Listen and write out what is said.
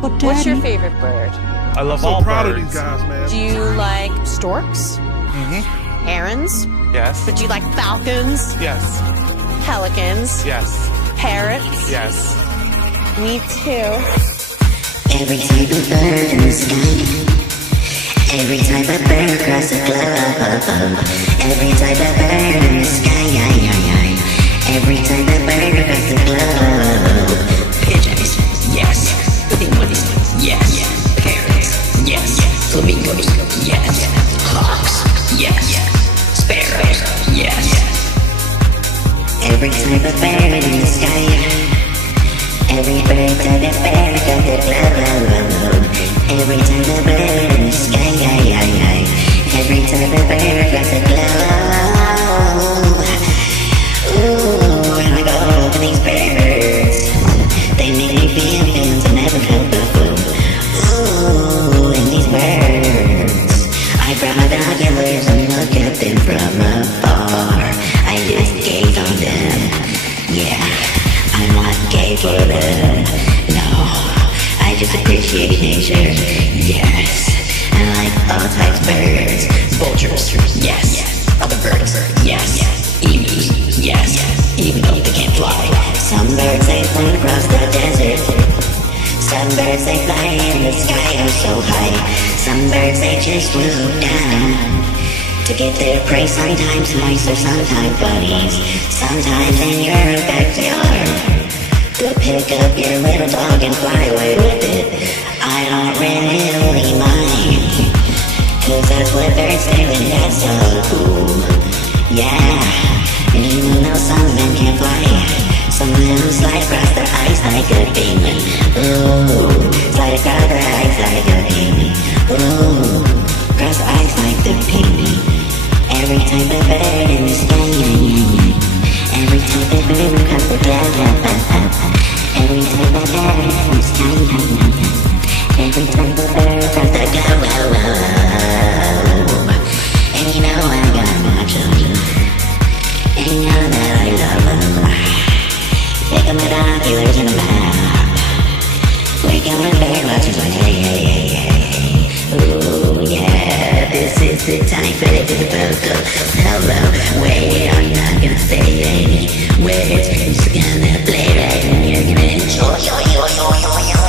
But Daddy, What's your favorite bird? I love So all proud birds. of these guys, man. Do you like storks? Herons? Yes. But do you like falcons? Yes. Pelicans? Yes. Parrots? Yes. Me too. Every type of bird in the sky. Every type of bird across the globe. Every type of bird in the sky. Every type of bird across the globe. Pigeons, yes. Penguins, yes. Parrots, yes. Flamingos, yes. Hawks, yes. Sparrows, yes. Every type of bird in the sky. Every bird type of bird across the globe. Every type of bird in the sky. Every type of bird across the globe. Ooh, when I go over these birds, they make me feel feelings I never felt before. Ooh, and these birds, I brought my binoculars and look at them from afar. I just gaze on them. Yeah, I'm not gay for them. No, I just appreciate nature. Yes, I like all types of birds. Vultures, yes. Other birds, yes. Emus, yes. Even though they can't fly. Some birds they fly across the desert. Some birds they fly in the sky oh so high. Some birds they just swoop down to get their prey. Sometimes mice or sometimes bunnies. Sometimes in your backyard. Go pick up your little dog and fly away with it. I don't really mind, 'cause that's what birds do and that's so cool. Yeah, and even though some men can't fly, some of them slide across their eyes like a demon. Ooh, slide across their eyes like a demon. Ooh, across the eyes like the demon. Every type of bird in the sky. Every type of bird across the globe. Every type of bird in the sky. Every type of bird across the globe. And you know I got much of them. And you know that I love them. Pick up my binoculars and a map. We're going bird watchers like hey. Ooh yeah, this is the time for the vocal. Hello, wait, I'm not gonna say any words. I'm just gonna play right and you're gonna enjoy.